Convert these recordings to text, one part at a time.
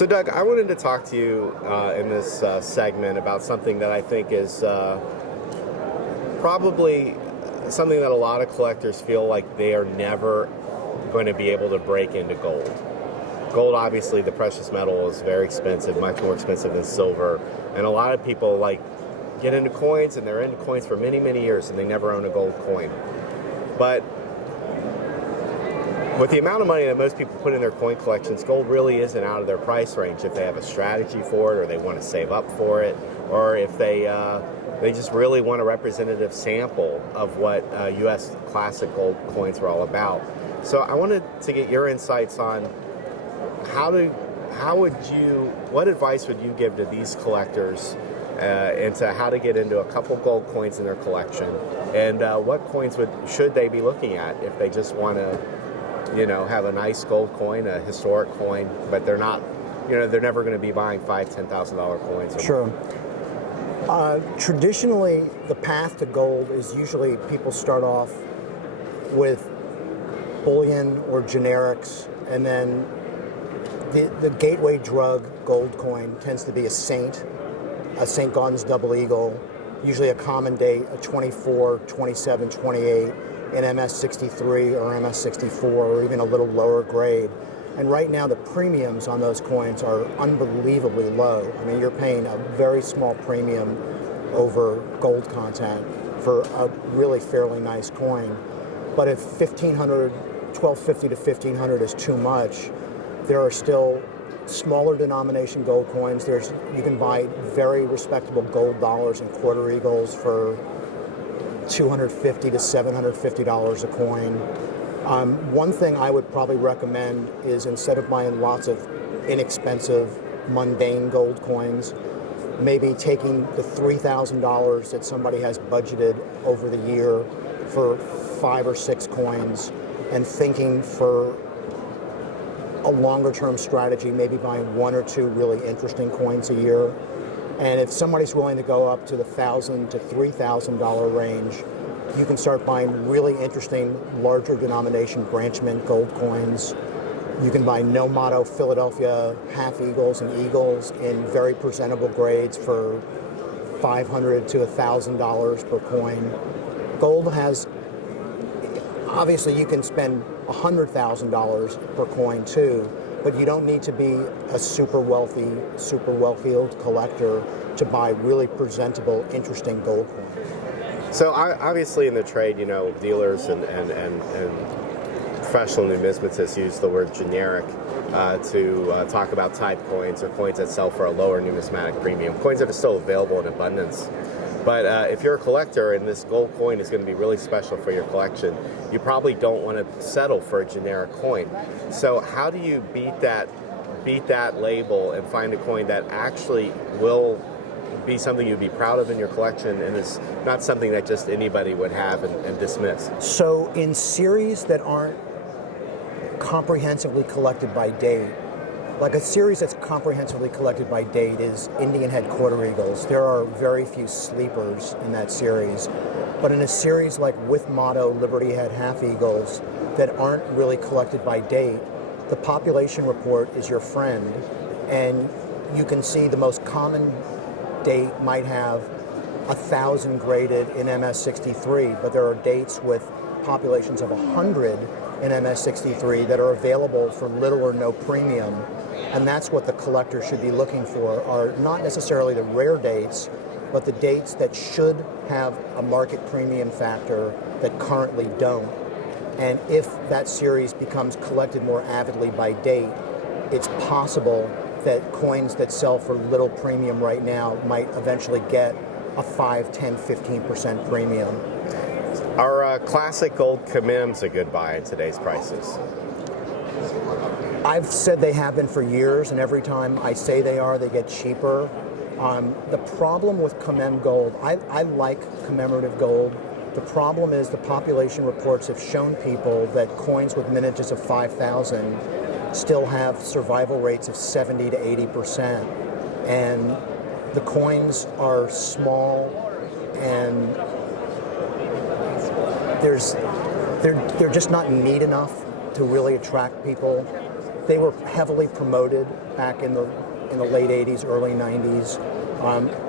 So, Doug, I wanted to talk to you in this segment about something that I think is probably something that a lot of collectors feel like they are never going to be able to break into gold. Gold, obviously, the precious metal is very expensive, much more expensive than silver. And a lot of people get into coins, and they're into coins for many, many years, and they never own a gold coin. But with the amount of money that most people put in their coin collections, gold really isn't out of their price range if they have a strategy for it, or they want to save up for it, or if they just really want a representative sample of what U.S. classic gold coins were all about. So I wanted to get your insights on what advice would you give to these collectors into how to get into a couple gold coins in their collection, and what coins should they be looking at if they just want to, have a nice gold coin, a historic coin, but they're not, they're never going to be buying $5,000-$10,000 coins. Sure. Traditionally, the path to gold is usually people start off with bullion or generics, and then the gateway drug gold coin tends to be a St. Gaudens double eagle, usually a common date, a 24, 27, 28, an MS63 or MS64, or even a little lower grade. And right now the premiums on those coins are unbelievably low. I mean, you're paying a very small premium over gold content for a really fairly nice coin. But if $1,500, $1,250 to $1,500 is too much, there are still smaller denomination gold coins. You can buy very respectable gold dollars and quarter eagles for $250 to $750 a coin. One thing I would probably recommend is, instead of buying lots of inexpensive, mundane gold coins, maybe taking the $3,000 that somebody has budgeted over the year for 5 or 6 coins, and thinking for a longer term strategy, maybe buying 1 or 2 really interesting coins a year. And if somebody's willing to go up to the $1,000 to $3,000 range, you can start buying really interesting, larger denomination branch mint gold coins. You can buy no motto Philadelphia half eagles and eagles in very presentable grades for $500 to $1,000 per coin. Gold has, obviously you can spend $100,000 per coin too, but you don't need to be a super wealthy, super well-heeled collector to buy really presentable, interesting gold coins. So obviously in the trade, dealers and professional numismatists use the word generic to talk about type coins, or coins that sell for a lower numismatic premium, coins that are still available in abundance. But if you're a collector and this gold coin is going to be really special for your collection, you probably don't want to settle for a generic coin. So how do you beat that label and find a coin that actually will be something you'd be proud of in your collection, and is not something that just anybody would have and dismiss? So in series that aren't comprehensively collected by date, like a series that's comprehensively collected by date is Indian Head Quarter Eagles. There are very few sleepers in that series. But in a series like with motto Liberty Head Half Eagles that aren't really collected by date, the population report is your friend, and you can see the most common date might have 1,000 graded in MS63, but there are dates with populations of 100 in MS63 that are available for little or no premium. And that's what the collector should be looking for, are not necessarily the rare dates, but the dates that should have a market premium factor that currently don't. And if that series becomes collected more avidly by date, it's possible that coins that sell for little premium right now might eventually get a 5, 10, 15% premium. Are classic gold commems a good buy in today's prices? I've said they have been for years, and every time I say they are, they get cheaper. The problem with commem gold, I like commemorative gold. The problem is the population reports have shown people that coins with mintages of 5,000 still have survival rates of 70 to 80%. And the coins are small, and they're just not neat enough to really attract people. they were heavily promoted back in the late 80s, early 90s.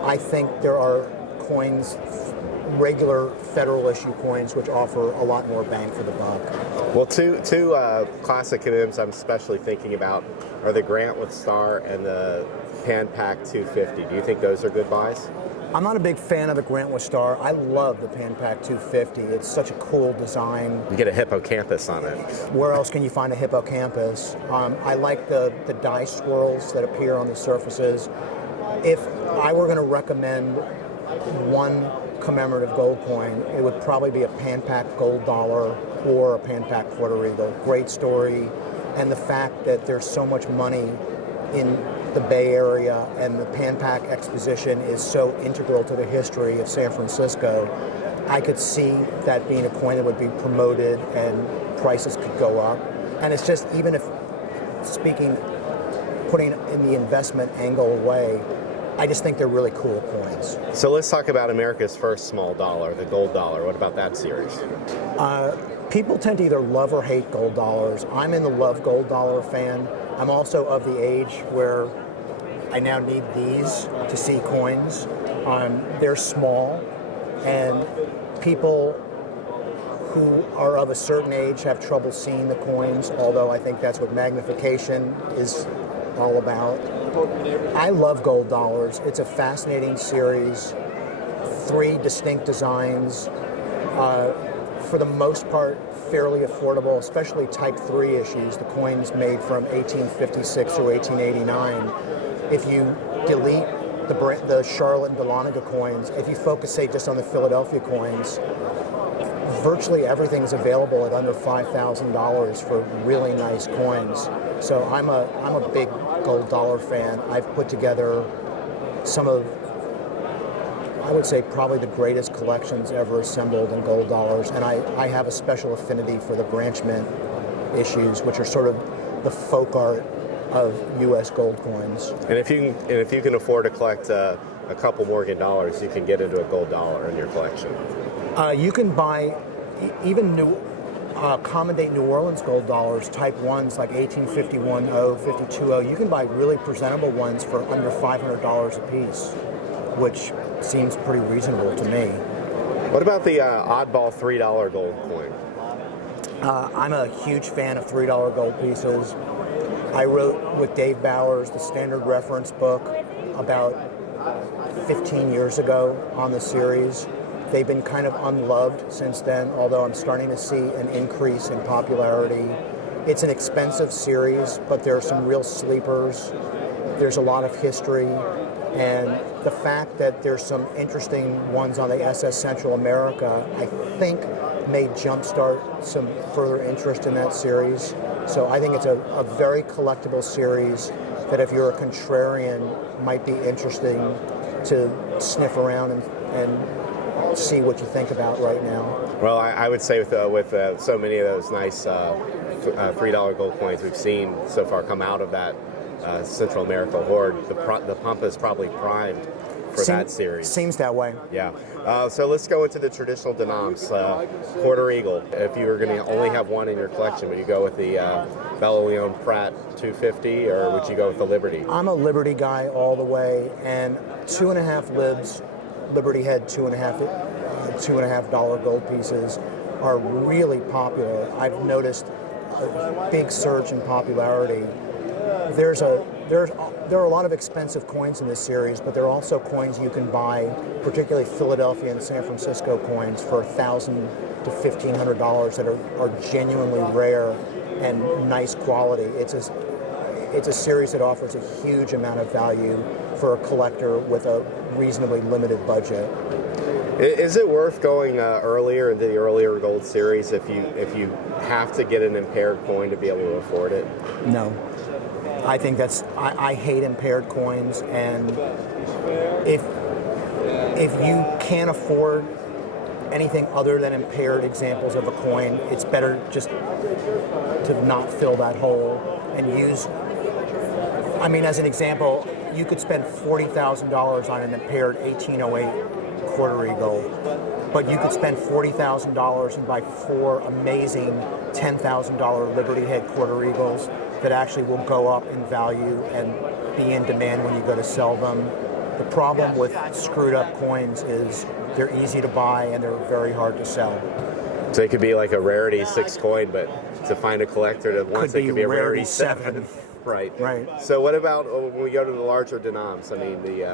I think there are coins, regular federal issue coins, which offer a lot more bang for the buck. Well, two classic MMs I'm especially thinking about are the Grant with Star and the PanPac 250. Do you think those are good buys? I'm not a big fan of the Grant with Star. I love the PanPac 250. It's such a cool design. You get a hippocampus on it. Where else can you find a hippocampus? I like the die swirls that appear on the surfaces. If I were going to recommend one commemorative gold coin, it would probably be a PanPac gold dollar or a PanPac Puerto Rico. Great story, and the fact that there's so much money in the Bay Area and the PanPac exposition is so integral to the history of San Francisco, I could see that being a coin that would be promoted and prices could go up. And it's just, even if putting in the investment angle away, I just think they're really cool coins. So let's talk about America's first small dollar, the gold dollar. What about that series? People tend to either love or hate gold dollars. I'm in the love gold dollar fan. I'm also of the age where I now need these to see coins. They're small, and people who are of a certain age have trouble seeing the coins, although I think that's what magnification is all about. I love gold dollars. It's a fascinating series, 3 distinct designs, for the most part fairly affordable, especially Type 3 issues, the coins made from 1856 through 1889. If you delete the Charlotte and Dahlonega coins, if you focus, say, just on the Philadelphia coins, virtually everything is available at under $5,000 for really nice coins. So I'm a big gold dollar fan. I've put together some of, I would say, probably the greatest collections ever assembled in gold dollars, and I have a special affinity for the branch mint issues, which are sort of the folk art of U.S. gold coins. And if you can afford to collect a couple Morgan dollars, you can get into a gold dollar in your collection. You can buy even common date New Orleans gold dollars, Type 1s like 1851-0, 52-0. You can buy really presentable ones for under $500 a piece, which seems pretty reasonable to me. What about the oddball $3 gold coin? I'm a huge fan of $3 gold pieces. I wrote with Dave Bowers the standard reference book about 15 years ago on the series. They've been kind of unloved since then, although I'm starting to see an increase in popularity. It's an expensive series, but there are some real sleepers. There's a lot of history, and the fact that there's some interesting ones on the SS Central America, I think, may jumpstart some further interest in that series. So I think it's a very collectible series that, if you're a contrarian, might be interesting to sniff around and see what you think about right now. Well, I would say with so many of those nice $3 gold coins we've seen so far come out of that Central America hoard, the pump is probably primed for that series. Seems that way. Yeah. So let's go into the traditional denoms. Puerto Eagle. If you were going to only have one in your collection, would you go with the Bella Leon Pratt 250, or would you go with the Liberty? I'm a Liberty guy all the way, and 2.5 libs, Liberty Head $2.5 gold pieces are really popular. I've noticed a big surge in popularity. There are a lot of expensive coins in this series, but there are also coins you can buy, particularly Philadelphia and San Francisco coins, for $1,000 to $1,500 that are genuinely rare and nice quality. It's a series that offers a huge amount of value for a collector with a reasonably limited budget. Is it worth going earlier into the earlier gold series if you have to get an impaired coin to be able to afford it? No. I think I hate impaired coins, and if you can't afford anything other than impaired examples of a coin, it's better just to not fill that hole and use. I mean, as an example, you could spend $40,000 on an impaired 1808 Puerto Eagle, but you could spend $40,000 and buy 4 amazing $10,000 Liberty Head Puerto Eagles that actually will go up in value and be in demand when you go to sell them. The problem with screwed up coins is they're easy to buy and they're very hard to sell. So it could be like a rarity 6 coin, but to find a collector that wants it could be a rarity 7. Right. Right. So what about when we go to the larger denoms? I mean, the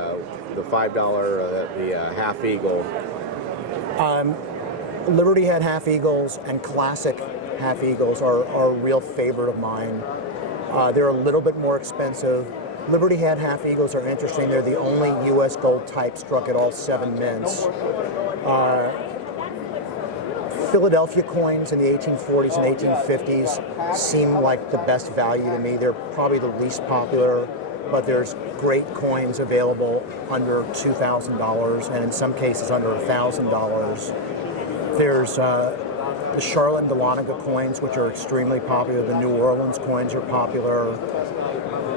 $5, the half eagle. Liberty Head half eagles and classic half eagles are a real favorite of mine. They're a little bit more expensive. Liberty Head half eagles are interesting. They're the only U.S. gold type struck at all 7 mints. Philadelphia coins in the 1840s and 1850s seem like the best value to me. They're probably the least popular, but there's great coins available under $2,000 and in some cases under $1,000. There's the Charlotte and Dahlonega coins, which are extremely popular. The New Orleans coins are popular.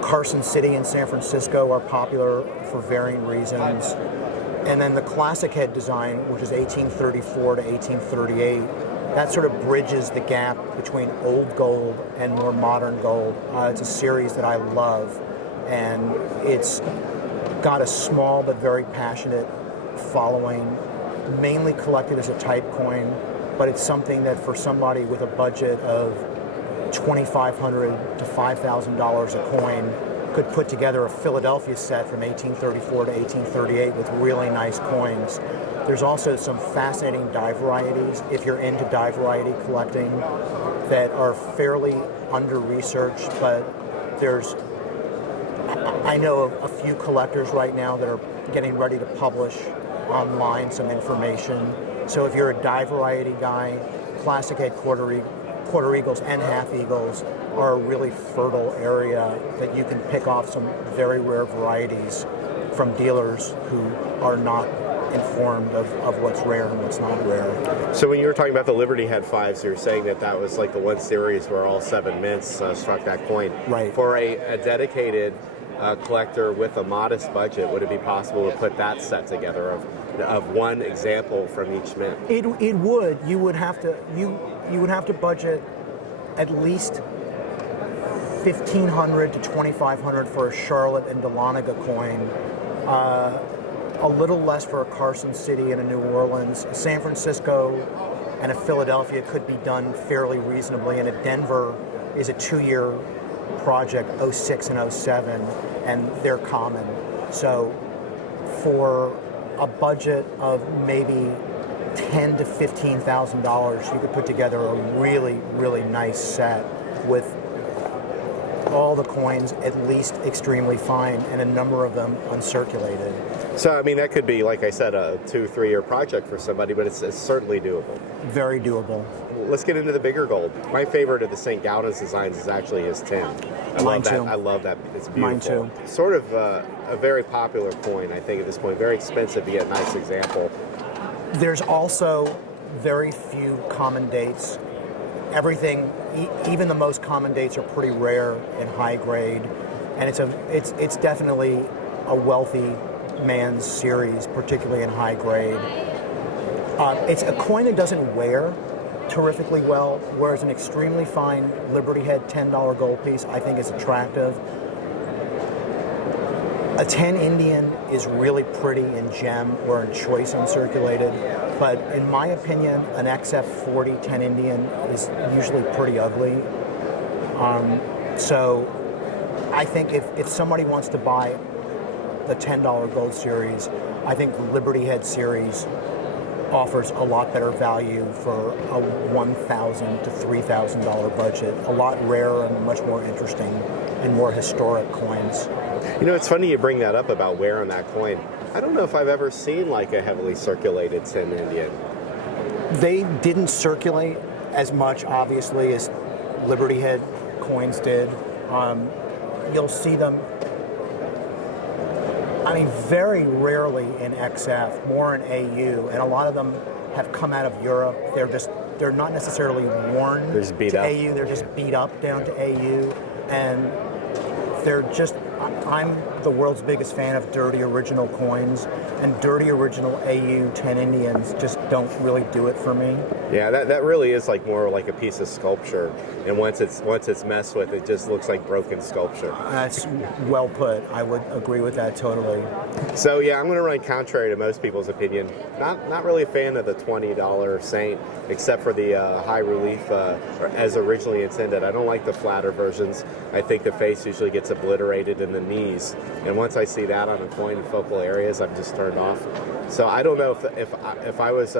Carson City and San Francisco are popular for varying reasons. And then the classic head design, which is 1834 to 1838, that sort of bridges the gap between old gold and more modern gold. It's a series that I love, and it's got a small but very passionate following, mainly collected as a type coin, but it's something that for somebody with a budget of $2,500 to $5,000 a coin could put together a Philadelphia set from 1834 to 1838 with really nice coins. There's also some fascinating die varieties, if you're into die variety collecting, that are fairly under-researched, but I know of a few collectors right now that are getting ready to publish online some information. So if you're a die variety guy, classic head quarter eagles and half eagles are a really fertile area that you can pick off some very rare varieties from dealers who are not informed of what's rare and what's not rare. So when you were talking about the Liberty Head 5s, you were saying that was like the one series where all 7 mints struck that coin. Right. For a dedicated collector with a modest budget, would it be possible to put that set together of one example from each mint? It would. You would have to budget at least $1,500 to $2,500 for a Charlotte and Dahlonega coin, a little less for a Carson City and a New Orleans. A San Francisco and a Philadelphia could be done fairly reasonably, and a Denver is a 2-year project, 06 and 07, and they're common. So for a budget of maybe $10,000 to $15,000, you could put together a really, really nice set with all the coins at least extremely fine and a number of them uncirculated. So, I mean, that could be, like I said, a 2-3 year project for somebody, but it's certainly doable. Very doable. Let's get into the bigger gold. My favorite of the St. Gaudens designs is actually his tin. Mine too. I love that. It's beautiful. Mine too. Sort of a very popular coin, I think, at this point. Very expensive, yet a nice example. There's also very few common dates. Everything, even the most common dates, are pretty rare and high grade, and it's definitely a wealthy man's series, particularly in high grade. It's a coin that doesn't wear terrifically well, whereas an extremely fine Liberty Head $10 gold piece I think is attractive. A 10 Indian is really pretty in gem or in choice uncirculated, but in my opinion, an XF40 10 Indian is usually pretty ugly. So I think if somebody wants to buy the $10 gold series, I think the Liberty Head series offers a lot better value for a $1,000 to $3,000 budget, a lot rarer and much more interesting and more historic coins. You know, it's funny you bring that up about wear on that coin. I don't know if I've ever seen like a heavily circulated 10 Indian. They didn't circulate as much, obviously, as Liberty Head coins did. You'll see them, I mean, very rarely in XF, more in AU, and a lot of them have come out of Europe. They're not necessarily worn they're just beat to up. AU, they're just beat up down to AU, and they're just, I'm the world's biggest fan of dirty original coins, and dirty original AU 10 Indians just don't really do it for me. Yeah, that really is like more like a piece of sculpture, and once it's messed with, it just looks like broken sculpture. That's well put. I would agree with that totally. So yeah, I'm going to run contrary to most people's opinion. Not really a fan of the $20 Saint, except for the high relief as originally intended. I don't like the flatter versions. I think the face usually gets obliterated in the knees, and once I see that on a coin in focal areas, I'm just turned off. So I don't know if I was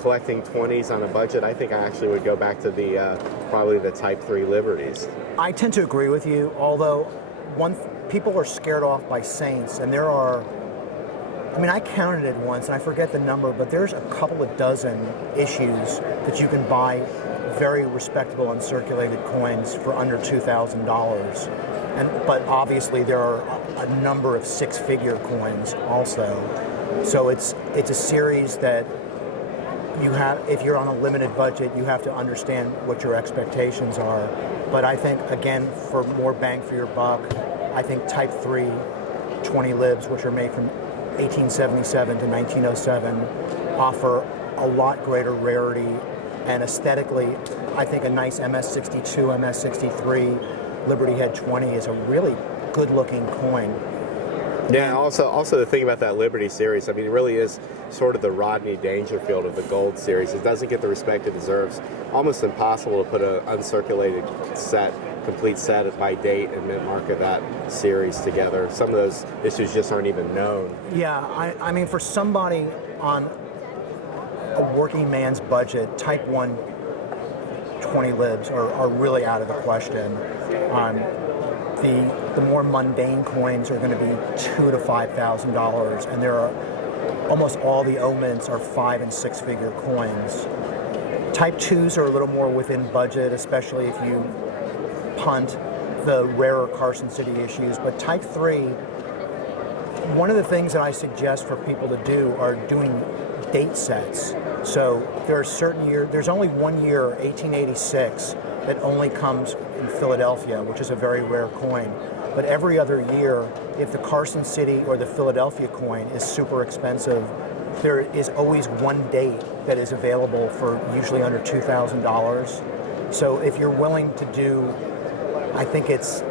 collecting 20s on a budget, I think I actually would go back to the probably the Type 3 Liberties. I tend to agree with you, although people are scared off by Saints, and there are, I mean, I counted it once, and I forget the number, but there's a couple of dozen issues that you can buy very respectable uncirculated coins for under $2,000. But obviously there are a number of six-figure coins also. So it's a series that you have, if you're on a limited budget, you have to understand what your expectations are. But I think, again, for more bang for your buck, I think Type 3 20 libs, which are made from 1877 to 1907, offer a lot greater rarity, and aesthetically, I think a nice MS62, MS63 Liberty Head 20 is a really good-looking coin. Yeah, also the thing about that Liberty series, I mean, it really is sort of the Rodney Dangerfield of the gold series. It doesn't get the respect it deserves. Almost impossible to put an uncirculated set, complete set by date and mint mark of that series together. Some of those issues just aren't even known. Yeah, I mean, for somebody on a working man's budget, Type 1 20 libs are really out of the question. The more mundane coins are going to be $2,000 to $5,000, and there are almost all the O-mints are 5 and 6 figure coins. Type 2s are a little more within budget, especially if you punt the rarer Carson City issues. But Type 3, one of the things that I suggest for people to do are doing date sets. So there are certain years, there's only one year, 1886, that only comes in Philadelphia, which is a very rare coin. But every other year, if the Carson City or the Philadelphia coin is super expensive, there is always one date that is available for usually under $2,000. So if you're willing to do, I think it's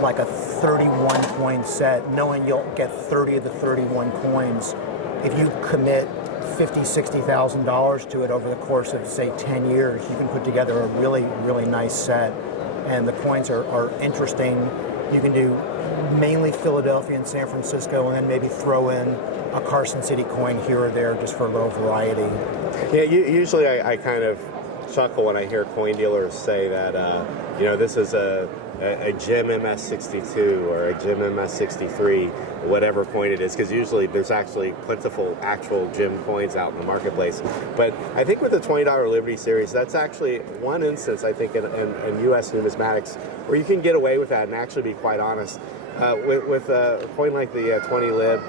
like a 31 coin set, knowing you'll get 30 of the 31 coins, if you commit $50,000, $60,000 to it over the course of, say, 10 years, you can put together a really, really nice set. And the coins are interesting. You can do mainly Philadelphia and San Francisco, and then maybe throw in a Carson City coin here or there just for a little variety. Yeah, usually I kind of chuckle when I hear coin dealers say that, this is a Gem MS62 or a Gem MS63, whatever coin it is, because usually there's actually plentiful actual Gem coins out in the marketplace. But I think with the $20 Liberty series, that's actually one instance, I think, in U.S. numismatics where you can get away with that and actually be quite honest. With a coin like the 20 lib,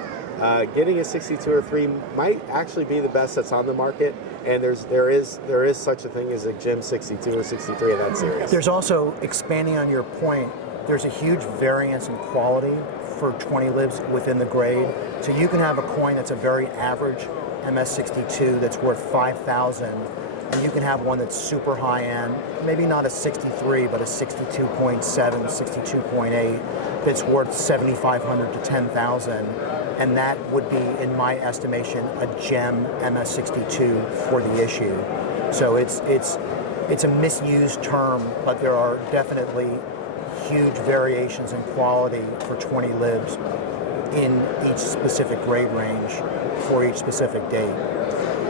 getting a 62 or 3 might actually be the best that's on the market, and there is such a thing as a Gem 62 or 63 in that series. There's also, expanding on your point, there's a huge variance in quality for 20 libs within the grade. So you can have a coin that's a very average MS62 that's worth $5,000, and you can have one that's super high end, maybe not a 63, but a 62.7, 62.8, that's worth $7,500 to $10,000. And that would be, in my estimation, a Gem MS62 for the issue. So it's a misused term, but there are definitely huge variations in quality for 20 libs in each specific grade range for each specific date.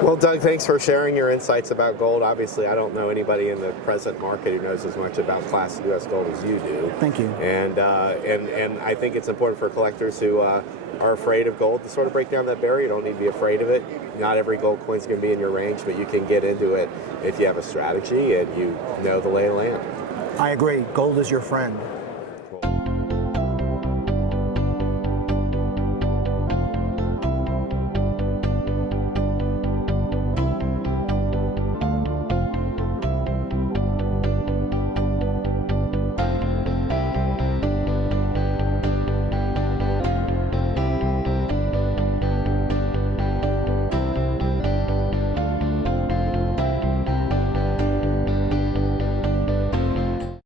Well, Doug, thanks for sharing your insights about gold. Obviously, I don't know anybody in the present market who knows as much about classic U.S. gold as you do. Thank you. And I think it's important for collectors who are afraid of gold to sort of break down that barrier. You don't need to be afraid of it. Not every gold coin is going to be in your range, but you can get into it if you have a strategy and you know the lay of the land. I agree. Gold is your friend.